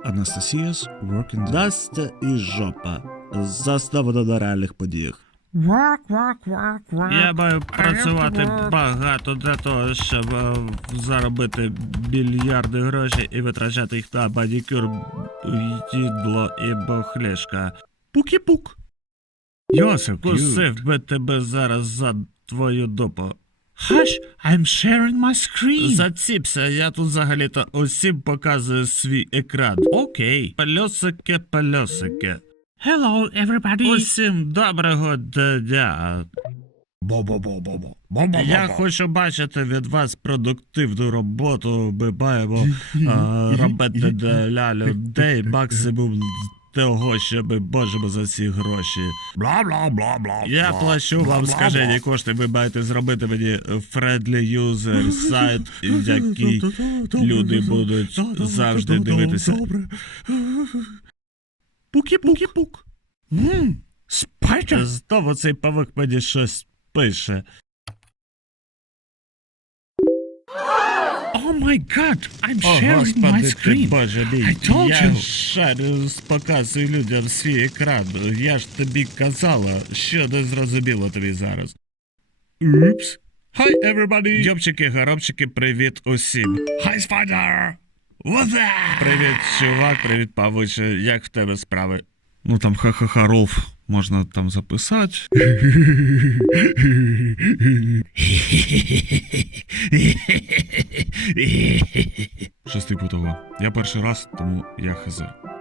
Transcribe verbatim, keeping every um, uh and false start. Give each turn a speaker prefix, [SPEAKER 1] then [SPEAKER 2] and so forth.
[SPEAKER 1] Анастасія's Working Настя і жопа. Заставлено на реальних подіях.
[SPEAKER 2] Я маю працювати багато для того, щоб е, заробити мільярди грошей і витрачати їх на манікюр, їдло і бохлешка.
[SPEAKER 1] Пукі-пук.
[SPEAKER 2] Йосип, кусив би тебе зараз за твою дупу.
[SPEAKER 1] Hush, I'm sharing my screen.
[SPEAKER 2] Заціпся, я тут взагалі-то усім показую свій екран.
[SPEAKER 1] Окей.
[SPEAKER 2] Пальосики, пальосики.
[SPEAKER 1] Hello, everybody.
[SPEAKER 2] Усім доброго дня.
[SPEAKER 1] Бо-бо-бо-бо-бо.
[SPEAKER 2] Я хочу бачити від вас продуктивну роботу. Ми маємо а, робити для людей максимум того, що ми можемо за ці гроші.
[SPEAKER 1] Бла-бла-бла-бла.
[SPEAKER 2] Я плачу вам скажені кошти, ви маєте зробити мені friendly user сайт, який люди будуть завжди дивитися.
[SPEAKER 1] Пукі-пукі-пук. Ммм, спайдер.
[SPEAKER 2] Знову цей павук мені щось пише.
[SPEAKER 1] Oh my god, I'm
[SPEAKER 2] О,
[SPEAKER 1] sharing my
[SPEAKER 2] господи, ти,
[SPEAKER 1] screen.
[SPEAKER 2] боже мій,
[SPEAKER 1] I told
[SPEAKER 2] я
[SPEAKER 1] you.
[SPEAKER 2] шарю, показую людям свій екран. Я ж тобі казала, що не зрозуміло тобі зараз.
[SPEAKER 1] Oops. Hi, everybody.
[SPEAKER 2] Йопчики, горобчики, привіт усім.
[SPEAKER 1] Hi, spider. What's that?
[SPEAKER 2] Привіт, чувак, привіт, павуче, як в тебе справи?
[SPEAKER 1] Ну там ха-ха-ха ролф можна там записати. Щось типу того. Я перший раз, тому я хз.